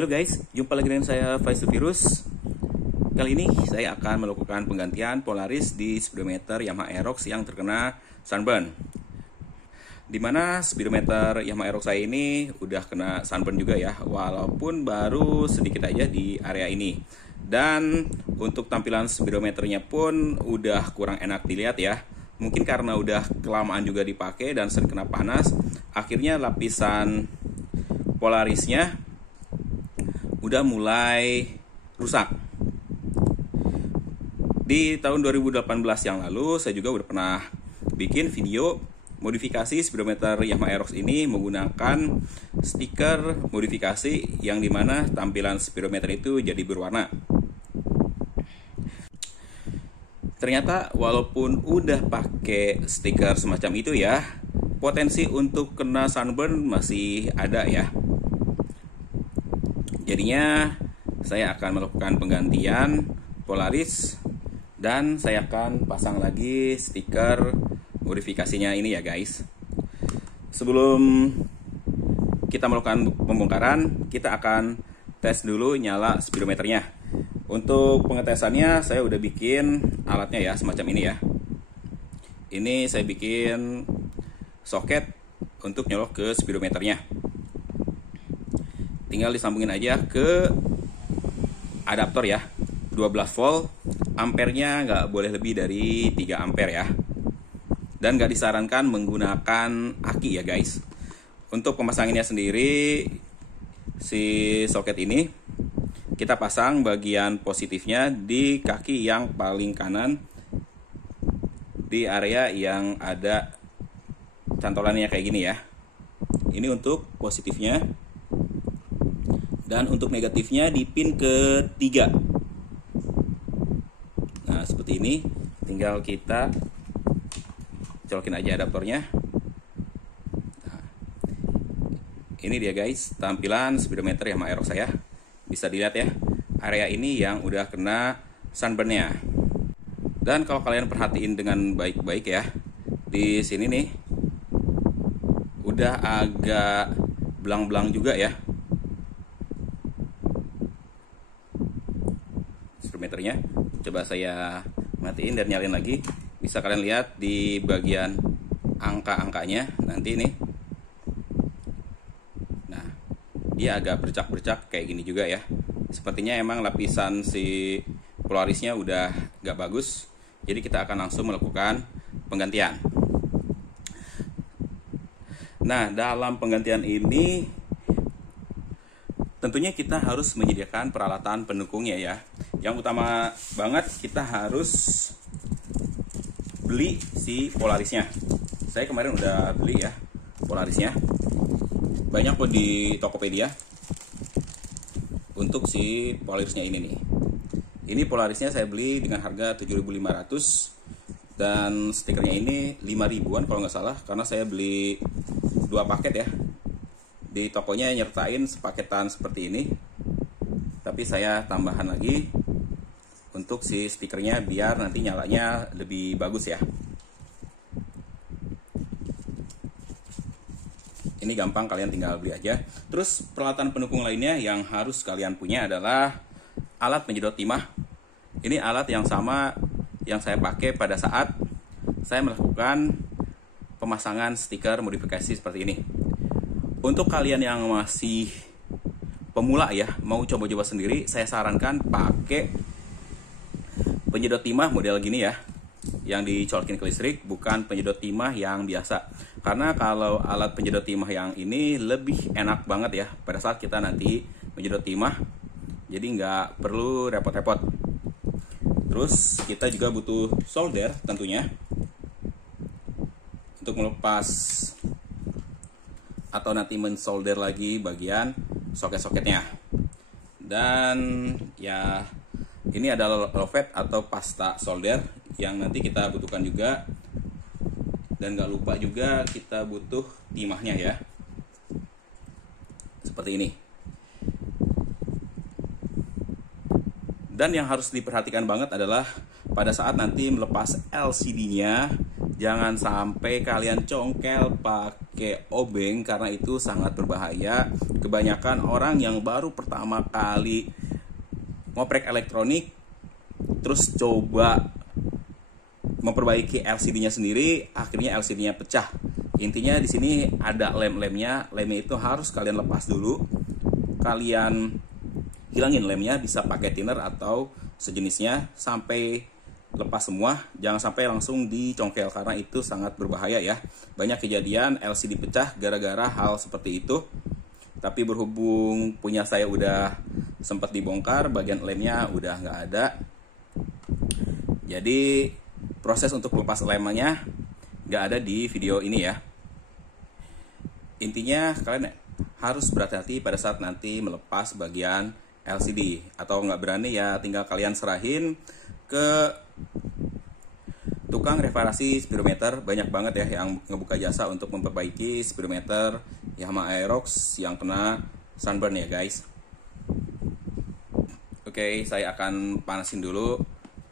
Halo guys, jumpa lagi dengan saya Faisal Virus. Kali ini saya akan melakukan penggantian Polaris di speedometer Yamaha Aerox yang terkena sunburn. Dimana speedometer Yamaha Aerox saya ini udah kena sunburn juga ya, walaupun baru sedikit aja di area ini. Dan untuk tampilan speedometernya pun udah kurang enak dilihat ya. Mungkin karena udah kelamaan juga dipakai dan sering kena panas, akhirnya lapisan Polarisnya udah mulai rusak. Di tahun 2018 yang lalu saya juga udah pernah bikin video modifikasi speedometer Yamaha Aerox ini menggunakan stiker modifikasi yang dimana tampilan speedometer itu jadi berwarna. Ternyata walaupun udah pakai stiker semacam itu ya, potensi untuk kena sunburn masih ada ya. Jadinya saya akan melakukan penggantian Polaris dan saya akan pasang lagi stiker modifikasinya ini ya guys. Sebelum kita melakukan pembongkaran, kita akan tes dulu nyala speedometernya. Untuk pengetesannya saya udah bikin alatnya ya, semacam ini ya. Ini saya bikin soket untuk nyolok ke speedometernya. Tinggal disambungin aja ke adaptor ya, 12 volt, ampernya nggak boleh lebih dari 3 ampere ya. Dan nggak disarankan menggunakan aki ya guys. Untuk pemasangannya sendiri, si soket ini kita pasang bagian positifnya di kaki yang paling kanan, di area yang ada cantolannya kayak gini ya. Ini untuk positifnya. Dan untuk negatifnya di pin ketiga. Nah seperti ini, tinggal kita colokin aja adaptornya. Nah, ini dia guys, tampilan speedometer Yamaha Aerox saya. Bisa dilihat ya, area ini yang udah kena sunburnnya. Dan kalau kalian perhatiin dengan baik-baik ya, di sini nih udah agak belang-belang juga ya speedometernya. Coba saya matiin dan nyalain lagi. Bisa kalian lihat di bagian angka-angkanya nanti nih. Nah, dia agak bercak-bercak kayak gini juga ya. Sepertinya emang lapisan si Polarisnya udah gak bagus. Jadi kita akan langsung melakukan penggantian. Nah, dalam penggantian ini tentunya kita harus menyediakan peralatan pendukungnya ya. Yang utama banget kita harus beli si Polarisnya. Saya kemarin udah beli ya Polarisnya. Banyak kok di Tokopedia untuk si Polarisnya ini nih. Ini Polarisnya saya beli dengan harga 7.500 dan stikernya ini 5.000-an kalau nggak salah, karena saya beli 2 paket ya. Di tokonya nyertain sepaketan seperti ini, tapi saya tambahan lagi untuk si stikernya biar nanti nyalanya lebih bagus ya. Ini gampang, kalian tinggal beli aja. Terus peralatan pendukung lainnya yang harus kalian punya adalah alat penyedot timah. Ini alat yang sama yang saya pakai pada saat saya melakukan pemasangan stiker modifikasi seperti ini. Untuk kalian yang masih pemula ya, mau coba-coba sendiri, saya sarankan pakai penyedot timah model gini ya, yang dicolokin ke listrik, bukan penyedot timah yang biasa. Karena kalau alat penyedot timah yang ini lebih enak banget ya pada saat kita nanti menyedot timah, jadi nggak perlu repot-repot. Terus kita juga butuh solder tentunya untuk melepas atau nanti mensolder lagi bagian soket-soketnya. Dan ya ini adalah lovet atau pasta solder yang nanti kita butuhkan juga. Dan gak lupa juga kita butuh timahnya ya, seperti ini. Dan yang harus diperhatikan banget adalah pada saat nanti melepas LCD-nya, Jangan sampai kalian congkel pakai obeng karena itu sangat berbahaya. Kebanyakan orang yang baru pertama kali ngoprek elektronik terus coba memperbaiki LCD-nya sendiri, akhirnya LCD-nya pecah. Intinya di sini ada lem-lemnya. Lemnya itu harus kalian lepas dulu. Kalian hilangin lemnya, bisa pakai thinner atau sejenisnya sampai lepas semua. Jangan sampai langsung dicongkel karena itu sangat berbahaya ya. Banyak kejadian LCD pecah gara-gara hal seperti itu. Tapi berhubung punya saya udah sempat dibongkar, bagian lemnya udah nggak ada. Jadi proses untuk lepas lemnya nggak ada di video ini ya. Intinya kalian harus berhati-hati pada saat nanti melepas bagian LCD. Atau nggak berani ya tinggal kalian serahin ke tukang reparasi speedometer. Banyak banget ya yang ngebuka jasa untuk memperbaiki speedometer Yamaha Aerox yang kena sunburn ya guys. Oke, saya akan panasin dulu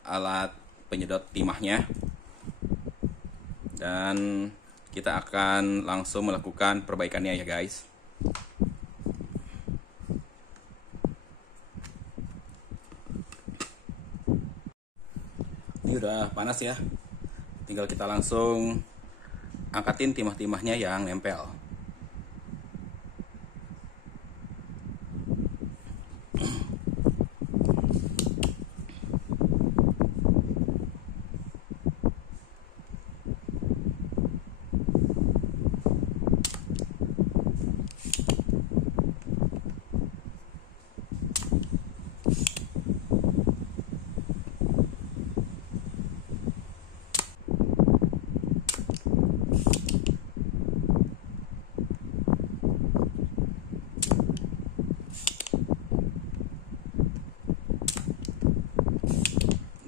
alat penyedot timahnya. Dan kita akan langsung melakukan perbaikannya ya guys. Ini udah panas ya. Tinggal kita langsung angkatin timah-timahnya yang nempel.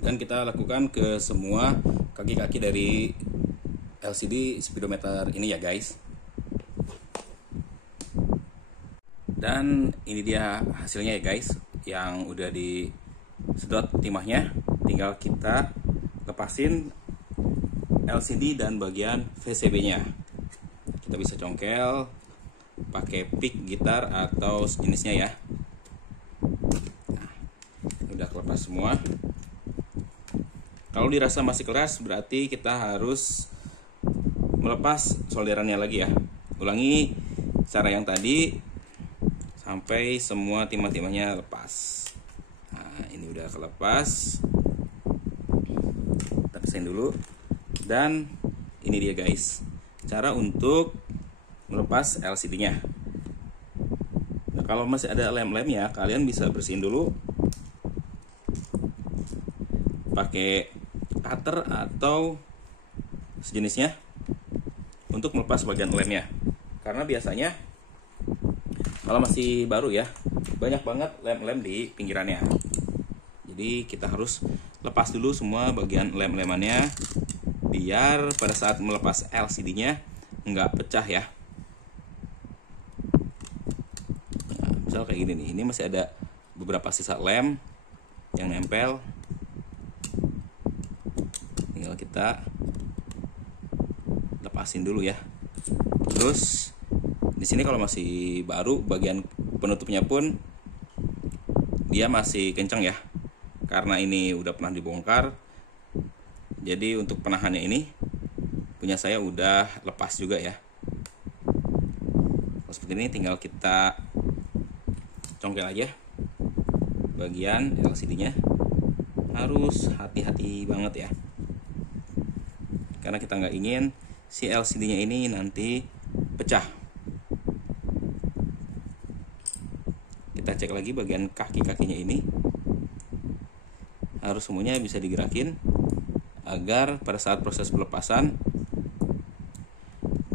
Dan kita lakukan ke semua kaki-kaki dari LCD speedometer ini ya guys. Dan ini dia hasilnya ya guys, yang udah disedot timahnya. Tinggal kita lepasin LCD dan bagian VCB-nya. Kita bisa congkel pakai pick, gitar atau sejenisnya ya. Nah, udah kelepas semua. Kalau dirasa masih keras berarti kita harus melepas solderannya lagi ya. Ulangi cara yang tadi sampai semua timah-timahnya lepas. Nah, ini udah kelepas. Kita pisahin dulu. Dan ini dia guys, cara untuk melepas LCD-nya. Nah, kalau masih ada lem-lemnya, kalian bisa bersihin dulu pakai cutter atau sejenisnya untuk melepas bagian lemnya. Karena biasanya kalau masih baru ya, banyak banget lem-lem di pinggirannya. Jadi kita harus lepas dulu semua bagian lem-lemannya biar pada saat melepas LCD-nya nggak pecah ya. Nah, misal kayak gini nih, ini masih ada beberapa sisa lem yang nempel. Tinggal kita lepasin dulu ya. Terus di sini kalau masih baru, bagian penutupnya pun dia masih kencang ya. Karena ini udah pernah dibongkar. Jadi untuk penahannya ini punya saya udah lepas juga ya. Kalau seperti ini tinggal kita congkel aja bagian LCD-nya. Harus hati-hati banget ya. Karena kita nggak ingin si LCD-nya ini nanti pecah. Kita cek lagi bagian kaki-kakinya ini. Harus semuanya bisa digerakin agar pada saat proses pelepasan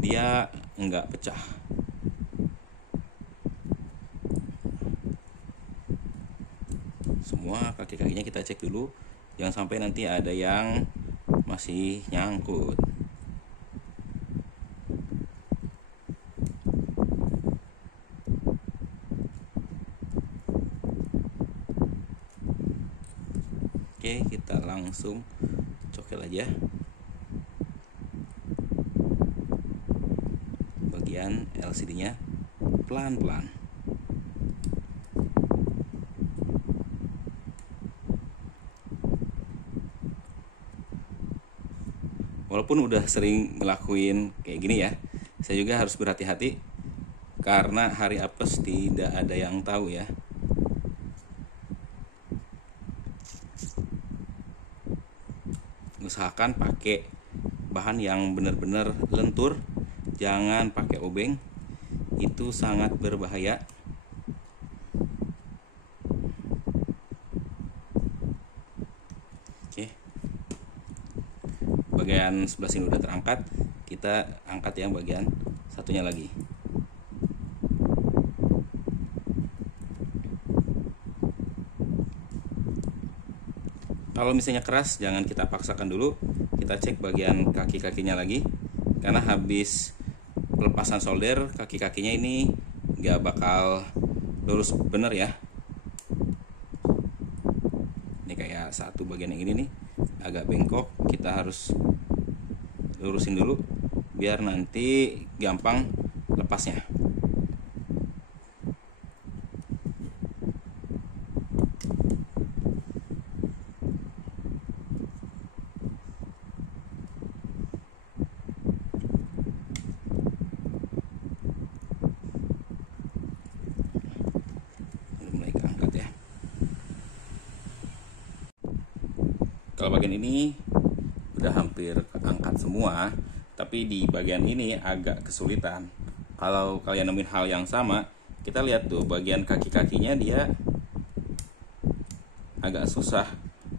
dia nggak pecah. Semua kaki-kakinya kita cek dulu, jangan sampai nanti ada yang masih nyangkut. Oke, kita langsung cokel aja. LCD-nya pelan-pelan. Walaupun udah sering ngelakuin kayak gini ya, saya juga harus berhati-hati karena hari apes tidak ada yang tahu ya. Usahakan pakai bahan yang benar-benar lentur, jangan pakai obeng, itu sangat berbahaya. Oke, bagian sebelah sini udah terangkat, kita angkat yang bagian satunya lagi. Kalau misalnya keras, jangan kita paksakan dulu. Kita cek bagian kaki-kakinya lagi, karena habis pelepasan solder, kaki-kakinya ini nggak bakal lurus bener ya. Ini kayak satu bagian yang ini nih agak bengkok, kita harus lurusin dulu biar nanti gampang lepasnya. Kalau bagian ini udah hampir keangkat semua, tapi di bagian ini agak kesulitan. Kalau kalian nemuin hal yang sama, kita lihat tuh bagian kaki-kakinya dia agak susah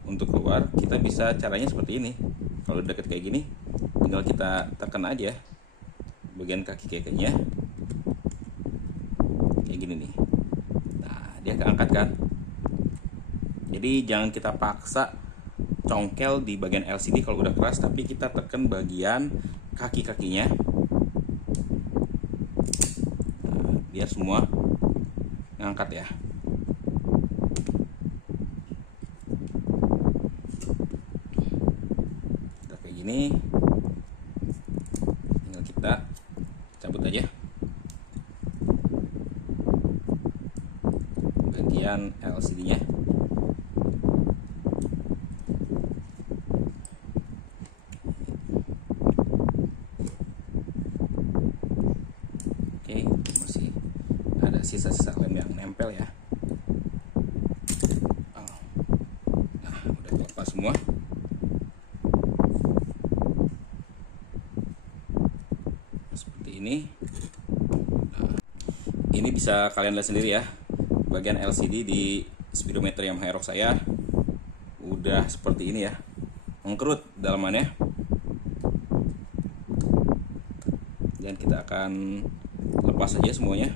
untuk keluar. Kita bisa caranya seperti ini. Kalau deket kayak gini, tinggal kita tekan aja bagian kaki-kakinya kayak gini nih. Nah, dia keangkat kan. Jadi jangan kita paksa congkel di bagian LCD kalau udah keras, tapi kita tekan bagian kaki-kakinya. Nah, biar semua ngangkat ya. Udah kayak gini, tinggal kita cabut aja bagian LCD-nya. Sisa-sisa lem yang nempel ya. Nah, udah lepas semua. Seperti ini. Nah, ini bisa kalian lihat sendiri ya. Bagian LCD di speedometer yang Aerox saya udah seperti ini ya, mengkerut dalamannya. Dan kita akan lepas aja semuanya.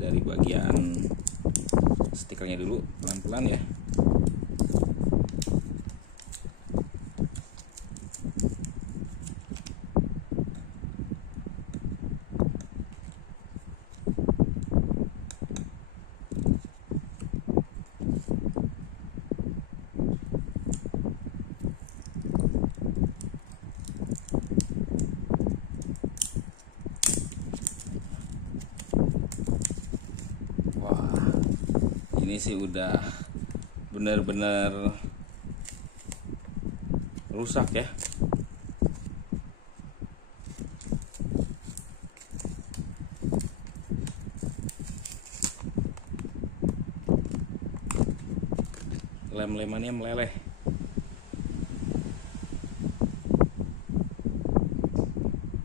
Dari bagian stikernya dulu, pelan-pelan ya. Ini sih udah benar-benar rusak ya. Lem-lemannya meleleh.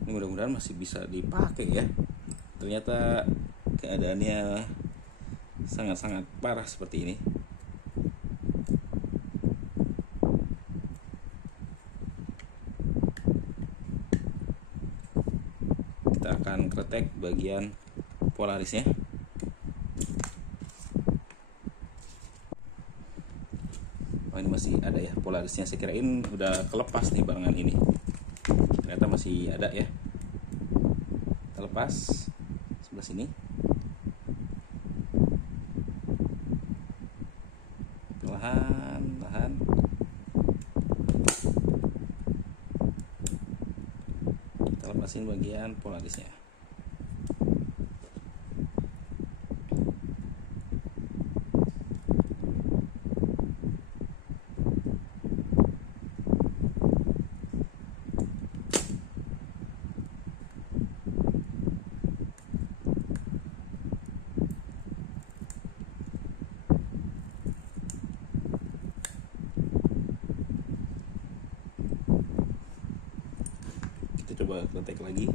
Ini mudah-mudahan masih bisa dipakai ya. Ternyata keadaannya sangat-sangat parah seperti ini. Kita akan kretek bagian polarisnya. Oh, ini masih ada ya polarisnya. Saya kirain udah kelepas nih barengan ini. Ternyata masih ada ya. Kita lepas sebelah sini. Tahan. lepasin bagian polarisnya. Kita coba ketek lagi.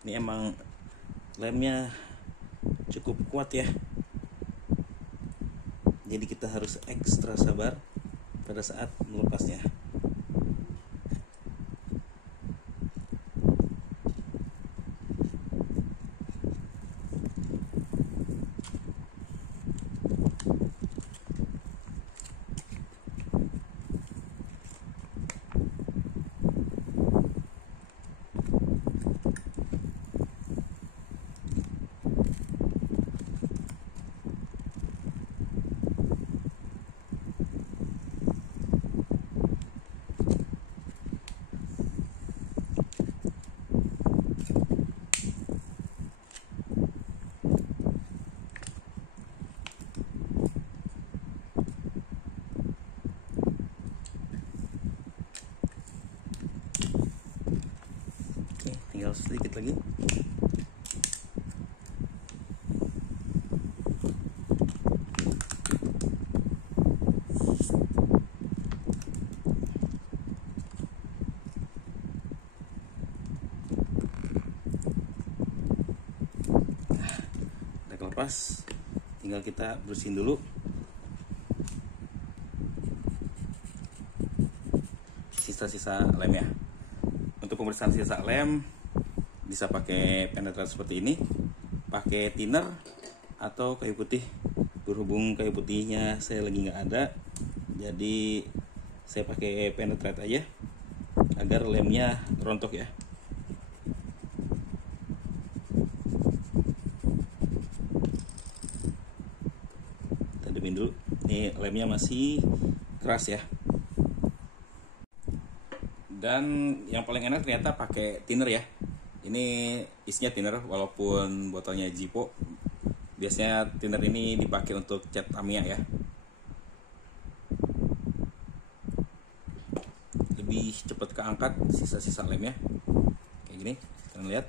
Ini emang lemnya cukup kuat ya, jadi kita harus ekstra sabar pada saat melepasnya. Tinggal sedikit lagi. Udah kelepas, tinggal kita bersihin dulu. Sisa-sisa lemnya. Untuk pemeriksaan sisa lem bisa pakai penetrat seperti ini, pakai thinner atau kayu putih. Berhubung kayu putihnya saya lagi nggak ada, jadi saya pakai penetrat aja agar lemnya rontok ya. Kita demin dulu. Ini lemnya masih keras ya. Dan yang paling enak ternyata pakai thinner ya. Ini isinya thinner walaupun botolnya Zippo. Biasanya thinner ini dipakai untuk cat Tamiya ya. Lebih cepat keangkat sisa-sisa lemnya. Kayak gini, kalian lihat.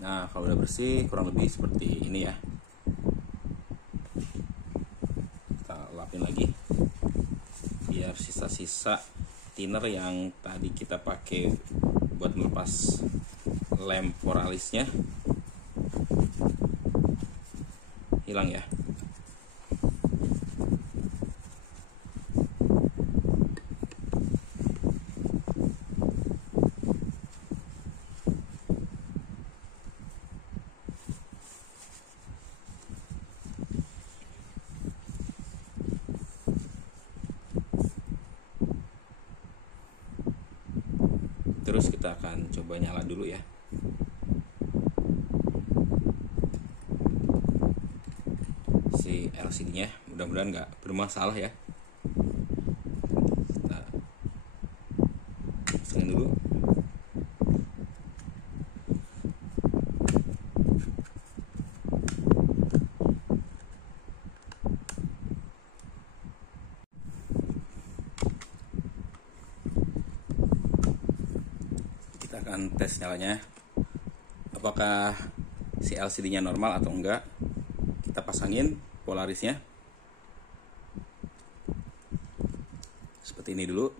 Nah, kalau udah bersih kurang lebih seperti ini ya. Kita lapin lagi biar sisa-sisa thinner yang tadi kita pakai buat melepas lem poralisnya hilang ya. Terus kita akan coba nyala dulu ya. si LCD-nya, mudah-mudahan nggak bermasalah ya. Kita pasangin dulu. Kita akan tes nyalanya, apakah si LCD-nya normal atau enggak. Kita pasangin polarisnya seperti ini dulu,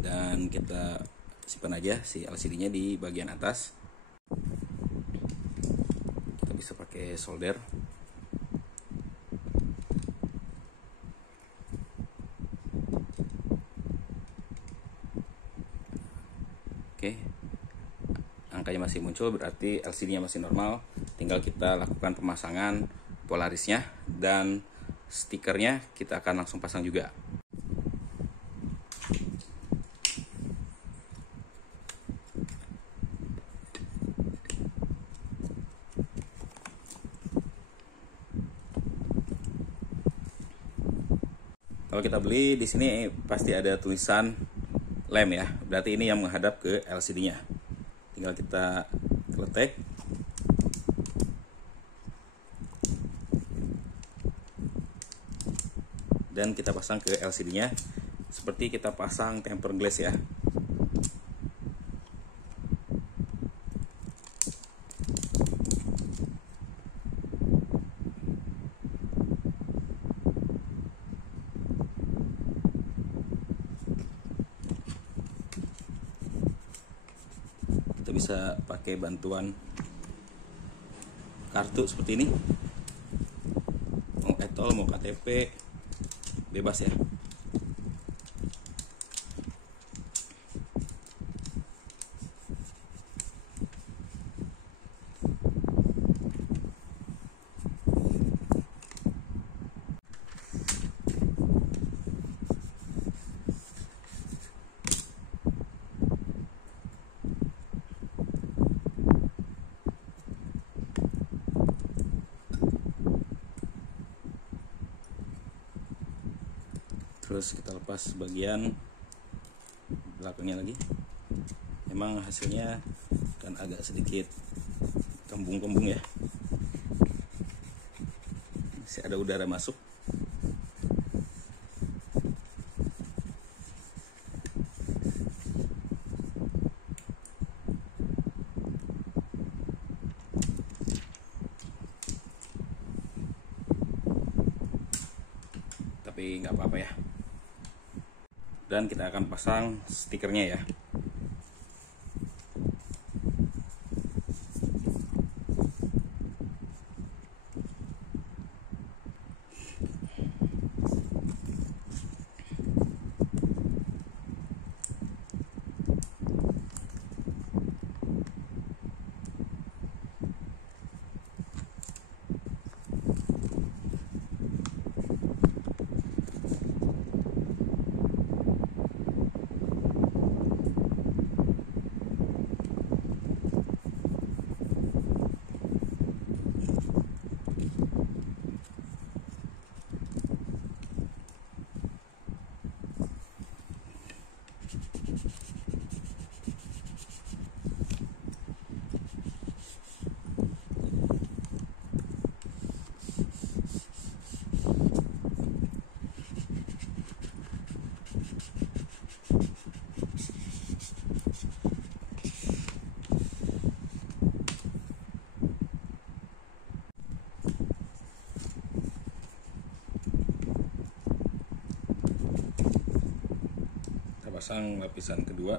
dan kita simpan aja si LCD-nya di bagian atas. Kita bisa pakai solder. Oke, angkanya masih muncul, berarti LCD-nya masih normal. Tinggal kita lakukan pemasangan polarisnya, dan stikernya kita akan langsung pasang juga. Kalau kita beli di sini pasti ada tulisan lem ya, berarti ini yang menghadap ke LCD-nya. Tinggal kita letek. Dan kita pasang ke LCD-nya seperti kita pasang tempered glass ya. Kita bisa pakai bantuan kartu seperti ini, mau etol, mau KTP, bebas ya. Terus kita lepas bagian belakangnya lagi. Emang hasilnya kan agak sedikit kembung-kembung ya, masih ada udara masuk. Tapi nggak apa-apa ya. Dan kita akan pasang stikernya ya. Pasang lapisan kedua.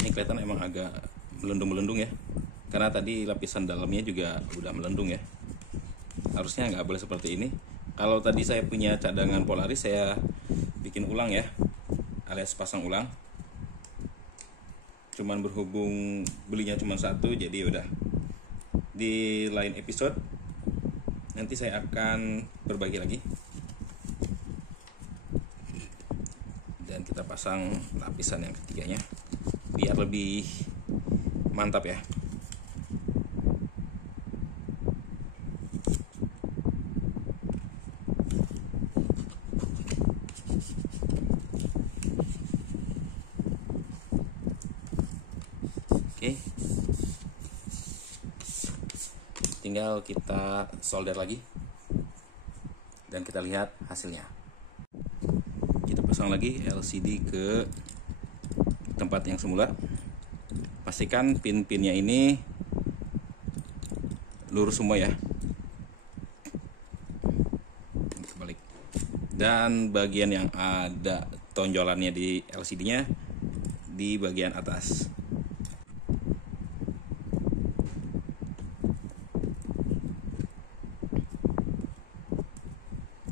Ini kelihatan emang agak melendung-melendung ya, karena tadi lapisan dalamnya juga udah melendung ya. harusnya nggak boleh seperti ini. Kalau tadi saya punya cadangan Polaris, saya bikin ulang ya, alias pasang ulang. Cuman berhubung belinya cuma satu, jadi udah. Di lain episode nanti saya akan berbagi lagi. Dan kita pasang lapisan yang ketiganya biar lebih mantap ya. Oke, tinggal kita solder lagi dan kita lihat hasilnya. Kita pasang lagi LCD ke tempat yang semula. Pastikan pin-pinnya ini lurus semua ya, kebalik. Dan bagian yang ada tonjolannya di LCD-nya di bagian atas.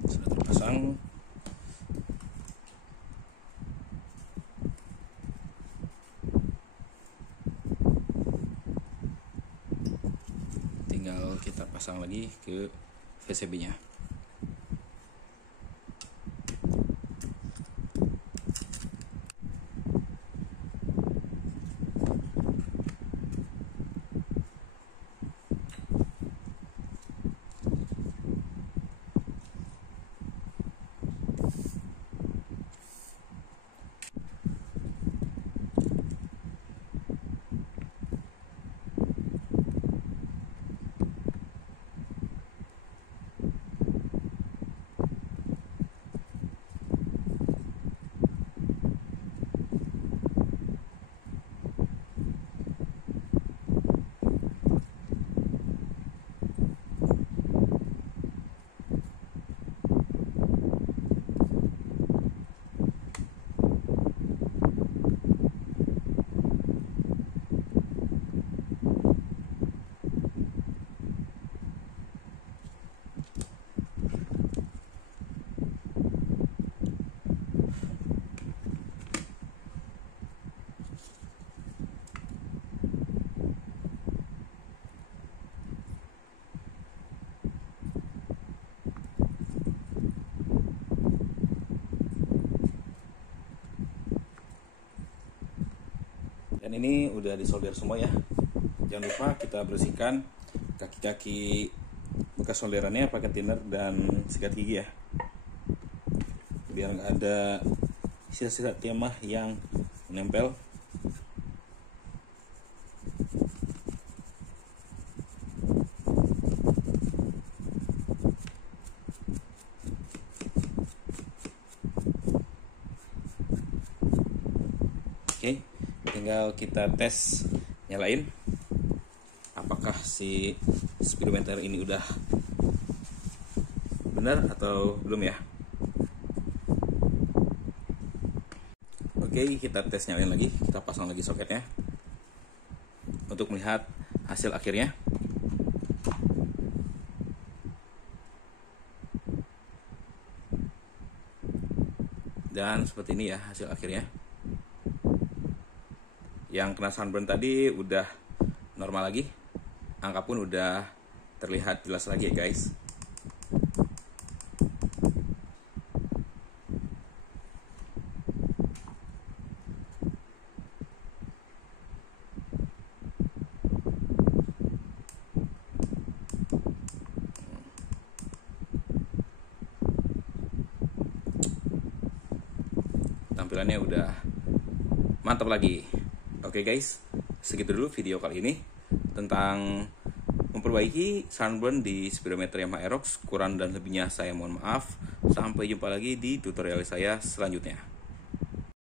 Sudah terpasang. Tinggal kita pasang lagi ke VCB-nya. Dan ini udah disolder semua ya. Jangan lupa kita bersihkan kaki-kaki bekas solderannya pakai thinner dan sikat gigi ya, biar nggak ada sisa-sisa timah yang menempel. Oke, tinggal kita tes nyalain apakah si speedometer ini udah benar atau belum ya. Oke, kita tes nyalain lagi, kita pasang lagi soketnya untuk melihat hasil akhirnya. Dan seperti ini ya hasil akhirnya. Yang kena sunburn tadi udah normal lagi, angka pun udah terlihat jelas lagi ya guys. Tampilannya udah mantap lagi. Oke guys, segitu dulu video kali ini tentang memperbaiki sunburn di speedometer Yamaha Aerox. Kurang dan lebihnya saya mohon maaf. Sampai jumpa lagi di tutorial saya selanjutnya.